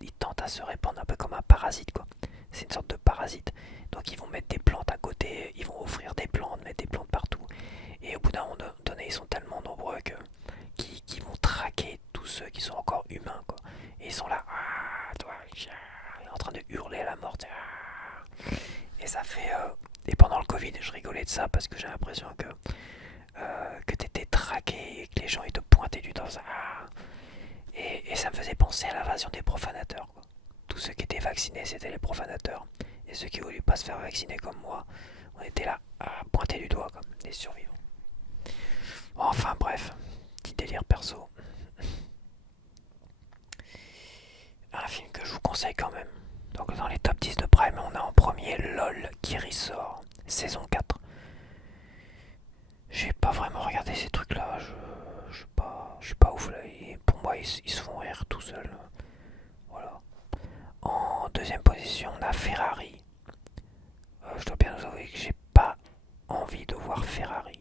ils tentent à se répandre un peu comme un parasite, quoi. C'est une sorte de parasite. Donc ils vont mettre des plantes à côté, ils vont offrir des plantes, mettre des plantes partout. Et au bout d'un moment donné, ils sont tellement nombreux qu'ils vont traquer tous ceux qui sont encore humains, quoi. Et ils sont là, toi, en train de hurler à la mort. Et ça fait. Et pendant le Covid, je rigolais de ça parce que j'ai l'impression que t'étais traqué et que les gens ils te pointaient du doigt. Et ça me faisait penser à l'invasion des profanateurs, quoi. Tous ceux qui étaient vaccinés, c'était les profanateurs. Et ceux qui voulaient pas se faire vacciner comme moi, on était là à pointer du doigt comme des survivants. Bon, enfin bref, petit délire perso. Un film que je vous conseille quand même. Donc dans les top 10 de Prime, on a en premier LOL qui ressort, saison 4. J'ai pas vraiment regardé ces trucs-là, je suis pas ouf là, et pour moi ils se font rire tout seuls. Voilà. En deuxième position, on a Ferrari. Je dois bien vous avouer que j'ai pas envie de voir Ferrari.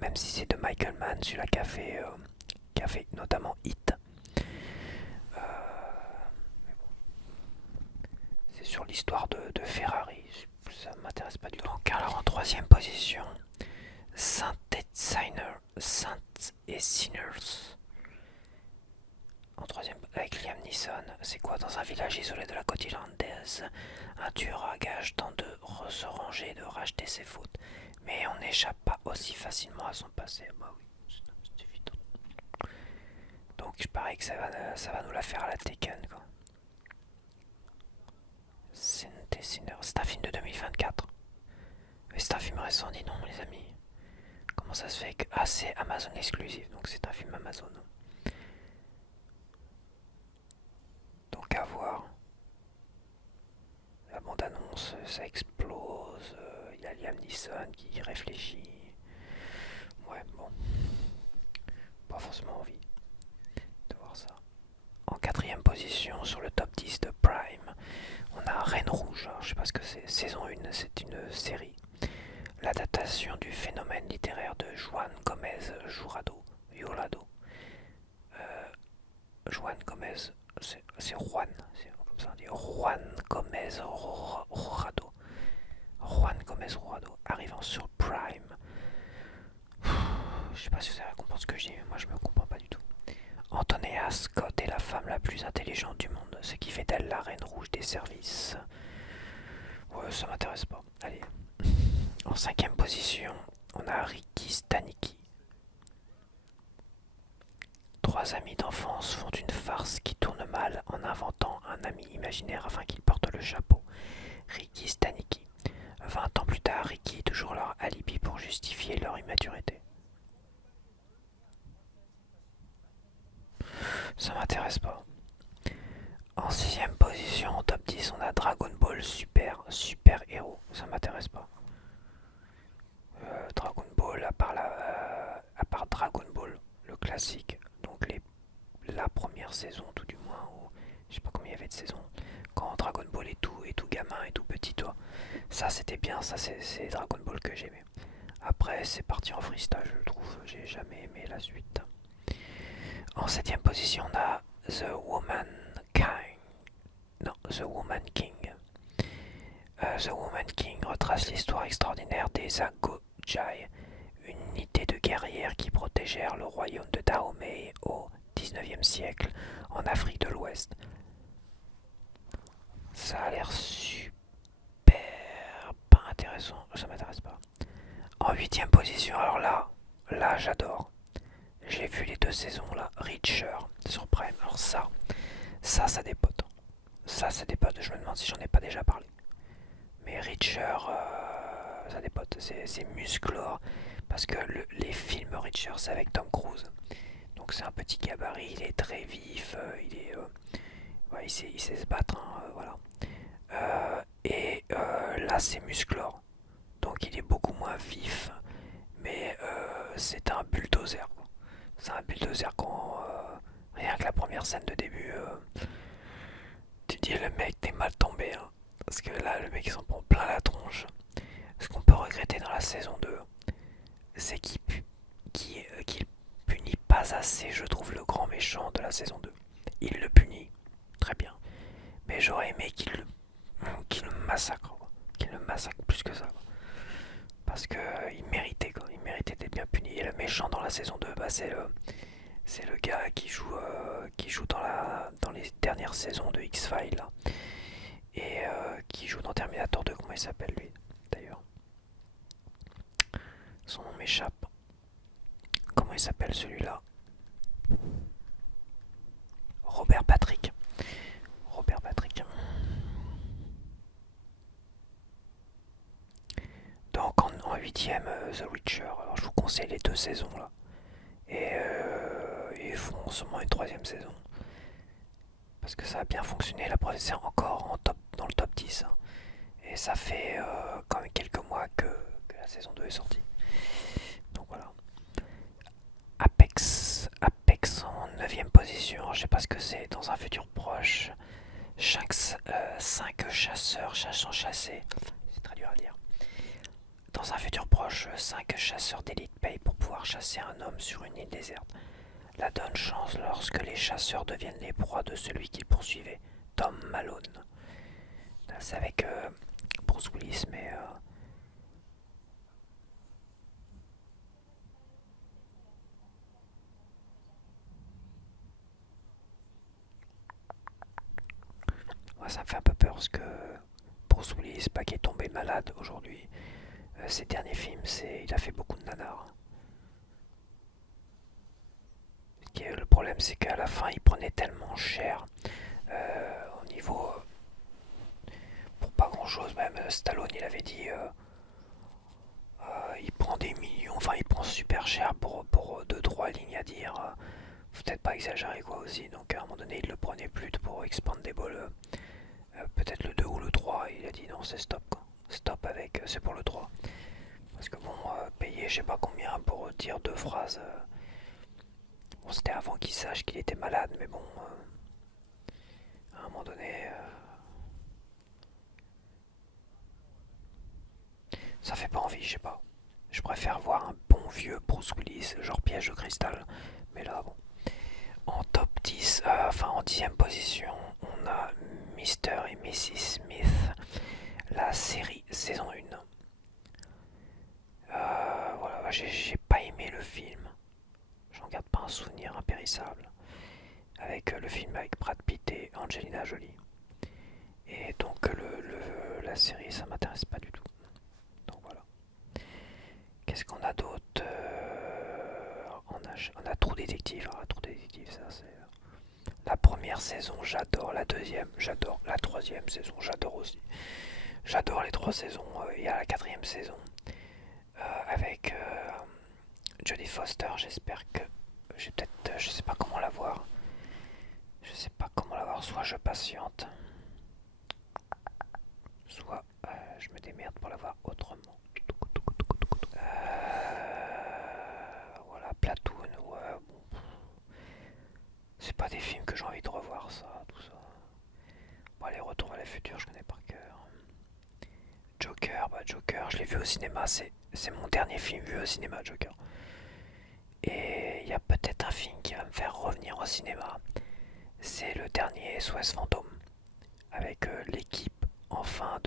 Même si c'est de Michael Mann, celui-là qui a fait notamment Hit. Euh, c'est sur l'histoire de Ferrari. Ça m'intéresse pas du tout. Donc, alors en troisième position, Saint et Sinners. En troisième, avec Liam Neeson, c'est quoi? Dans un village isolé de la côte irlandaise, un tueur à gages tente de se ranger et de racheter ses fautes. Mais on n'échappe pas aussi facilement à son passé. Bah oui, c'est évident. Donc je parie que ça va nous la faire à la Tekken, quoi. C'est un film de 2024. Mais c'est un film récent, dis non, les amis. Comment ça se fait que... Ah, c'est Amazon exclusif, donc c'est un film Amazon. Donc à voir. La bande-annonce, ça explose. Il y a Liam Neeson qui réfléchit. Ouais, bon. Pas forcément envie de voir ça. En quatrième position, sur le top 10 de Prime, on a Reine Rouge. Alors, je sais pas ce que c'est. Saison 1, c'est une série. L'adaptation du phénomène littéraire de Juan Gomez Jurado. Juan Gomez, c'est Juan, c'est comme ça on dit, Juan Gomez Jurado. Juan Gomez Jurado, arrivant sur Prime. Je sais pas si vous avez compris ce que je dis, mais moi je me comprends pas du tout. Antonia Scott est la femme la plus intelligente du monde, ce qui fait d'elle la reine rouge des services. Ouais, ça m'intéresse pas. Allez. En cinquième position, on a Ricky Stanicki. Trois amis d'enfance font une farce qui tourne mal en inventant un ami imaginaire afin qu'il porte le chapeau. Ricky Stanicki. 20 ans plus tard, Ricky est toujours leur alibi pour justifier leur immaturité. Ça m'intéresse pas. En sixième position, en top 10, on a Dragon Ball Super Héros. Ça m'intéresse pas. Dragon Ball, à part Dragon Ball, le classique, donc la première saison, tout du moins, ou je sais pas combien il y avait de saisons, quand Dragon Ball est tout gamin et tout petit, toi. Ça c'était bien, ça c'est Dragon Ball que j'aimais. Après c'est parti en freestyle, je trouve, j'ai jamais aimé la suite. En septième position, on a The Woman King. Non, The Woman King. The Woman King retrace l'histoire extraordinaire des Agojai, une unité de guerrières qui protégèrent le royaume de Dahomey au XIXe siècle en Afrique de l'Ouest. Ça a l'air super pas intéressant, ça m'intéresse pas. En huitième position, alors là j'adore. J'ai vu les deux saisons là, Reacher sur Prime. Alors ça dépote. Ça dépote, je me demande si j'en ai pas déjà parlé. Mais Reacher, ça dépote, c'est musclore. Parce que les films Reacher, c'est avec Tom Cruise. Donc c'est un petit gabarit, il est très vif, ouais, il sait se battre, hein, voilà. Là, c'est musclore. Donc il est beaucoup moins vif. Mais c'est un bulldozer, quoi. C'est un bulldozer quand rien que la première scène de début, tu dis le mec t'es mal tombé, hein. Parce que là le mec il s'en prend plein la tronche. Ce qu'on peut regretter dans la saison 2, c'est qu'il punit pas assez, je trouve, le grand méchant de la saison 2. Il le punit, très bien. Mais j'aurais aimé qu'il le massacre, quoi. Qu'il le massacre plus que ça, quoi. Parce que il méritait, quoi. Il méritait d'être bien puni. Et le méchant dans la saison 2, bah, c'est le gars qui joue dans les dernières saisons de X-Files, là. Et qui joue dans Terminator 2. Comment il s'appelle, lui, d'ailleurs? Son nom m'échappe. Comment il s'appelle, celui-là? Robert Patrick. Robert Patrick. Donc en huitième, The Witcher. Alors je vous conseille les deux saisons là. Et ils font seulement une troisième saison. parce que ça a bien fonctionné. La première, c'est encore dans le top 10, hein. Et ça fait quand même quelques mois que la saison 2 est sortie. Donc voilà. Apex en 9ème position, je sais pas ce que c'est, dans un futur proche. 5 chasseurs cherchant chasser. C'est très dur à dire. Dans un futur proche, 5 chasseurs d'élite payent pour pouvoir chasser un homme sur une île déserte. La donne change lorsque les chasseurs deviennent les proies de celui qu'ils poursuivaient, Tom Malone. C'est avec Bruce Willis, mais moi ça me fait un peu peur parce que Bruce Willis, pas qu'il est tombé malade aujourd'hui. Ses derniers films, il a fait beaucoup de nanars. Le problème, c'est qu'à la fin, il prenait tellement cher au niveau pour pas grand chose. Même Stallone, il avait dit il prend des millions, enfin, il prend super cher pour deux trois lignes à dire. Faut peut-être pas exagérer quoi aussi. Donc à un moment donné, il le prenait plus pour Expandable. Peut-être le 2 ou le 3. Il a dit non, c'est stop quoi. Stop avec, c'est pour le 3. Parce que bon, payer je sais pas combien pour dire deux phrases. Bon, c'était avant qu'il sache qu'il était malade, mais bon, à un moment donné, ça fait pas envie, je sais pas. Je préfère voir un bon vieux Bruce Willis, genre Piège de cristal. Mais là, bon. En top 10, enfin en 10ème position, on a Mr. et Mrs. Smith, la série saison 1. Voilà, j'ai pas aimé le film. J'en garde pas un souvenir impérissable. Avec le film avec Brad Pitt et Angelina Jolie. Et donc la série, ça m'intéresse pas du tout. Donc voilà. Qu'est-ce qu'on a d'autre on a True Détective. Ah, True Détective, ça c'est. La première saison, j'adore. La deuxième, j'adore. La troisième saison, j'adore aussi. J'adore les trois saisons. Il y a la quatrième saison avec Jodie Foster. J'espère que j'ai peut-être. Je sais pas comment la voir. Je sais pas comment la voir. Soit je patiente, soit je me démerde pour la voir autrement. Voilà, Platoon, ouais, bon. C'est pas des films que j'ai envie de revoir, ça, tout ça. Bon, les Retours à la future, je connais par cœur. Joker, bah Joker, je l'ai vu au cinéma, c'est mon dernier film vu au cinéma, Joker. Et il y a peut-être un film qui va me faire revenir au cinéma. C'est le dernier SOS Fantôme. Avec l'équipe, enfin,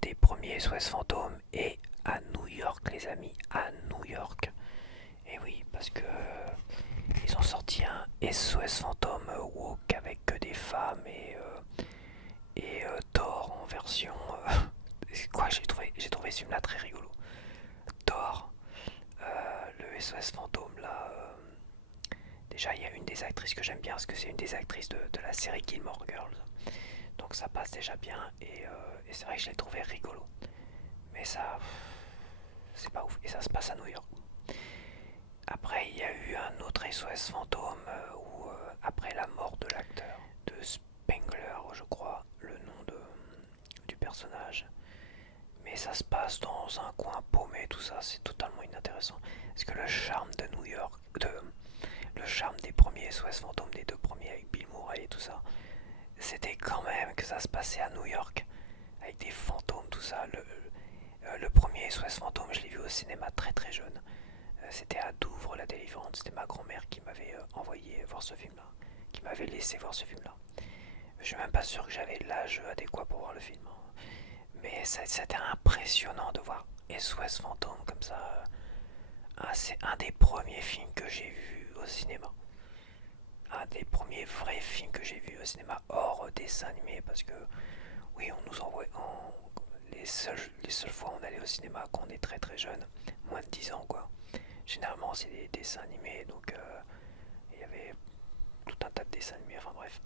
des premiers SOS Fantômes. Et à New York, les amis, à New York. Et oui, parce que ils ont sorti un SOS Fantôme woke avec que des femmes et Thor en version. Quoi, j'ai trouvé ce film-là très rigolo. Thor, le SOS Fantôme là. Déjà, il y a une des actrices que j'aime bien parce que c'est une des actrices de la série Gilmore Girls. Donc ça passe déjà bien et c'est vrai que je l'ai trouvé rigolo. Mais ça, c'est pas ouf. Et ça se passe à New York. Après, il y a eu un autre SOS Fantôme où, après la mort de l'acteur, de Spengler, je crois, le nom du personnage. Mais ça se passe dans un coin paumé, tout ça, c'est totalement inintéressant. Parce que le charme de New York, le charme des premiers SOS Fantômes, des deux premiers avec Bill Murray et tout ça, c'était quand même que ça se passait à New York, avec des fantômes, tout ça. Le premier SOS Fantôme, je l'ai vu au cinéma très très jeune. C'était à Douvres, la délivrante. C'était ma grand-mère qui m'avait envoyé voir ce film-là, qui m'avait laissé voir ce film-là. Je suis même pas sûr que j'avais l'âge adéquat pour voir le film, hein. Mais c'était impressionnant de voir SOS Fantôme comme ça. C'est un des premiers films que j'ai vu au cinéma. Un des premiers vrais films que j'ai vu au cinéma hors dessin animé parce que oui, on nous envoie les seules fois où on allait au cinéma quand on est très très jeune, moins de 10 ans quoi. Généralement c'est des dessins animés donc il y avait tout un tas de dessins animés, enfin bref.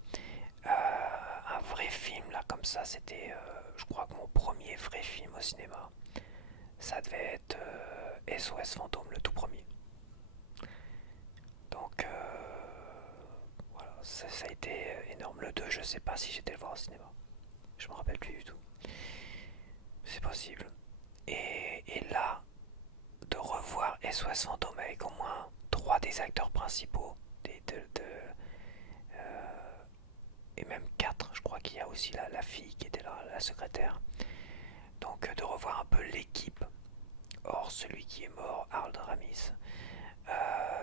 Un vrai film là comme ça, c'était je crois que mon premier vrai film au cinéma. Ça devait être SOS Fantôme, le tout premier. Donc voilà, ça a été énorme. Le 2, je sais pas si j'étais le voir au cinéma. Je me rappelle plus du tout. C'est possible. Et là, de revoir SOS Fantôme avec au moins 3 des acteurs principaux, et même 4, je crois qu'il y a aussi la fille qui était là, la secrétaire. Donc de revoir un peu l'équipe, hors celui qui est mort, Harold Ramis,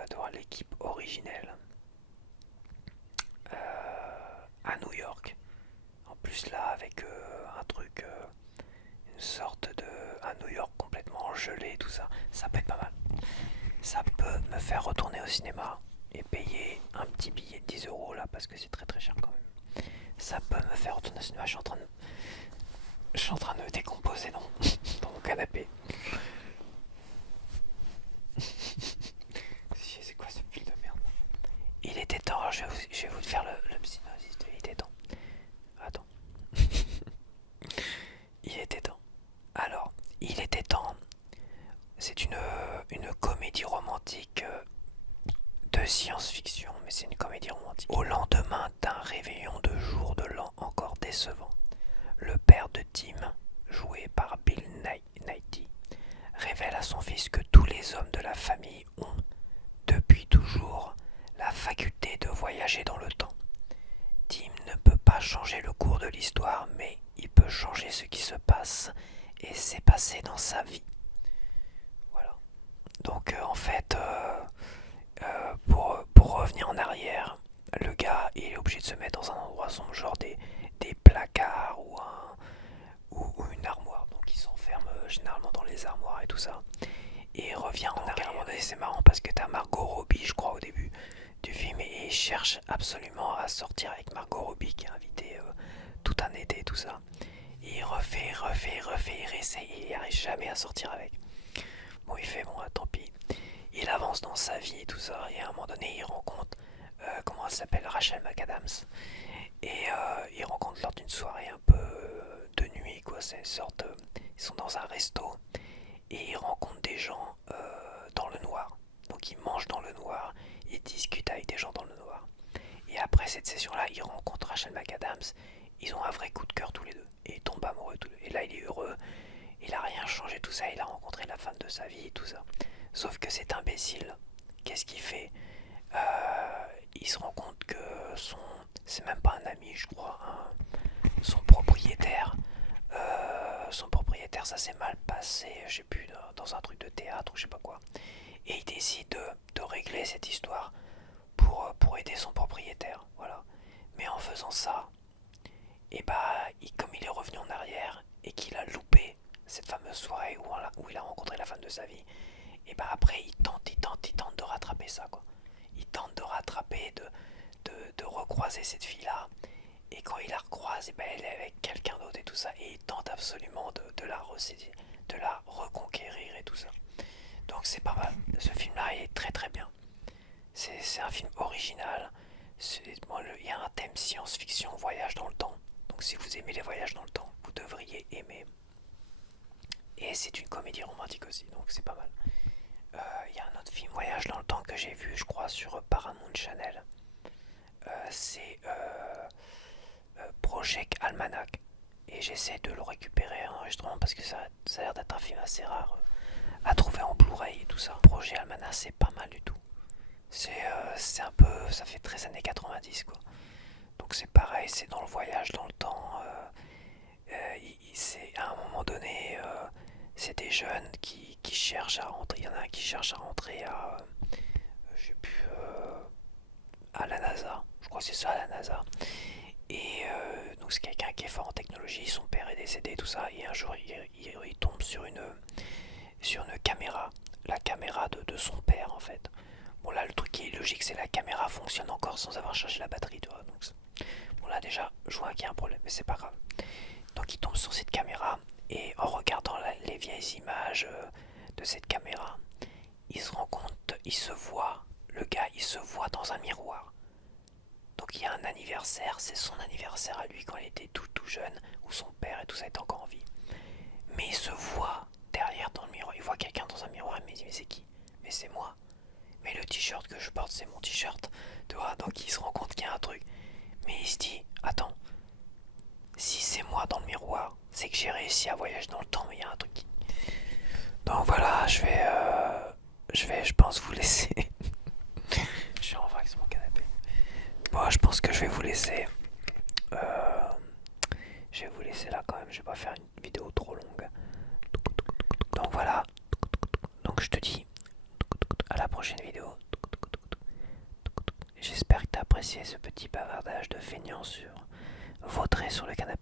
de voir l'équipe originelle à New York. En plus là, avec un truc, une sorte de... un New York complètement gelé, tout ça, ça peut être pas mal. Ça peut me faire retourner au cinéma et payer un petit billet de 10 € là, parce que c'est très très cher quand même. Ça peut me faire retourner au cinéma, je suis en train de me décomposer dans mon canapé. C'est quoi ce film de merde? Il était temps, je vais vous faire le synopsis. Il était temps. Attends. Il était temps. Alors, il était temps. C'est une comédie romantique de science-fiction, mais c'est une comédie romantique. Au lendemain d'un réveillon de jour de l'an encore décevant, le père de Tim, joué par Bill Nighy, révèle à son fils que tous les hommes de la famille ont, depuis toujours, la faculté de voyager dans le temps. Tim ne peut pas changer le cours de l'histoire, mais il peut changer ce qui se passe et s'est passé dans sa vie. Voilà. Donc en fait, pour revenir en arrière, le gars il est obligé de se mettre dans un endroit sombre, genre des placards ou une armoire. Donc il s'enferme généralement dans les armoires et tout ça. Et il revient en arrière. À un moment donné, c'est marrant parce que t'as Margot Robbie, je crois, au début du film, et il cherche absolument à sortir avec Margot Robbie qui est invitée tout un été, tout ça. Et il refait, il réessaye, il n'y arrive jamais à sortir avec. Bon, il fait bon, tant pis. Il avance dans sa vie et tout ça, et à un moment donné, il rencontre, comment elle s'appelle, Rachel McAdams. Et il rencontre lors d'une soirée un peu de nuit, quoi. C'est une sorte. Ils sont dans un resto et ils rencontrent des gens dans le noir. Donc ils mangent dans le noir, ils discutent avec des gens dans le noir. Et après cette session-là, ils rencontrent Rachel McAdams. Ils ont un vrai coup de cœur tous les deux. Et ils tombent amoureux tous les deux. Et là, il est heureux. Il a rien changé, tout ça. Il a rencontré la femme de sa vie et tout ça. Sauf que cet imbécile, qu'est-ce qu'il fait? Il se rend compte que c'est même pas un ami, je crois, son propriétaire. Son propriétaire, ça s'est mal passé, je sais plus, dans un truc de théâtre ou je sais pas quoi. Et il décide de régler cette histoire pour aider son propriétaire, voilà. Mais en faisant ça, et bah, comme il est revenu en arrière et qu'il a loupé cette fameuse soirée où il a rencontré la femme de sa vie, et bah après il tente de rattraper ça, quoi. Il tente de rattraper, de recroiser cette fille-là. Et quand il la recroise, et ben elle est avec quelqu'un d'autre et tout ça. Et il tente absolument de la reconquérir et tout ça. Donc c'est pas mal. Ce film-là est très très bien. C'est un film original. Il y a un thème science-fiction, voyage dans le temps. Donc si vous aimez les voyages dans le temps, vous devriez aimer. Et c'est une comédie romantique aussi, donc c'est pas mal. Il y a un autre film voyage dans le temps que j'ai vu, je crois, sur Paramount Channel. C'est Project Almanac. Et j'essaie de le récupérer en enregistrement parce que ça a l'air d'être un film assez rare à trouver en Blu-ray et tout ça. Project Almanac, c'est pas mal du tout. C'est un peu. Ça fait très années 90, quoi. Donc c'est pareil, c'est dans le voyage dans le temps. C'est à un moment donné, c'est des jeunes qui cherchent à rentrer. Il y en a un qui cherche à rentrer à. Je sais plus. À la NASA. Je crois que c'est ça, à la NASA. Et donc c'est quelqu'un qui est fort en technologie, son père est décédé, tout ça, et un jour il tombe sur une caméra, la caméra de son père en fait. Bon là le truc qui est logique c'est la caméra fonctionne encore sans avoir chargé la batterie, tu vois. Donc, bon là déjà je vois qu'il y a un problème, mais c'est pas grave. Donc il tombe sur cette caméra, et en regardant les vieilles images de cette caméra, il se rend compte, il se voit, le gars il se voit dans un miroir. Donc il y a un anniversaire, c'est son anniversaire à lui quand il était tout jeune, où son père et tout ça est encore en vie. Mais il se voit derrière dans le miroir, il voit quelqu'un dans un miroir et il me dit mais c'est qui? Mais c'est moi. Mais le t-shirt que je porte c'est mon t-shirt de vois, donc il se rend compte qu'il y a un truc. Mais il se dit, attends, si c'est moi dans le miroir, c'est que j'ai réussi à voyager dans le temps, mais il y a un truc qui... Donc voilà, je pense vous laisser. Je suis en vrac sur mon canapé. Bon, je pense que je vais vous laisser. Euh, je vais vous laisser là quand même, je vais pas faire une vidéo trop longue. Donc voilà, donc je te dis à la prochaine vidéo. J'espère que tu as apprécié ce petit bavardage de feignant sur vautré sur le canapé.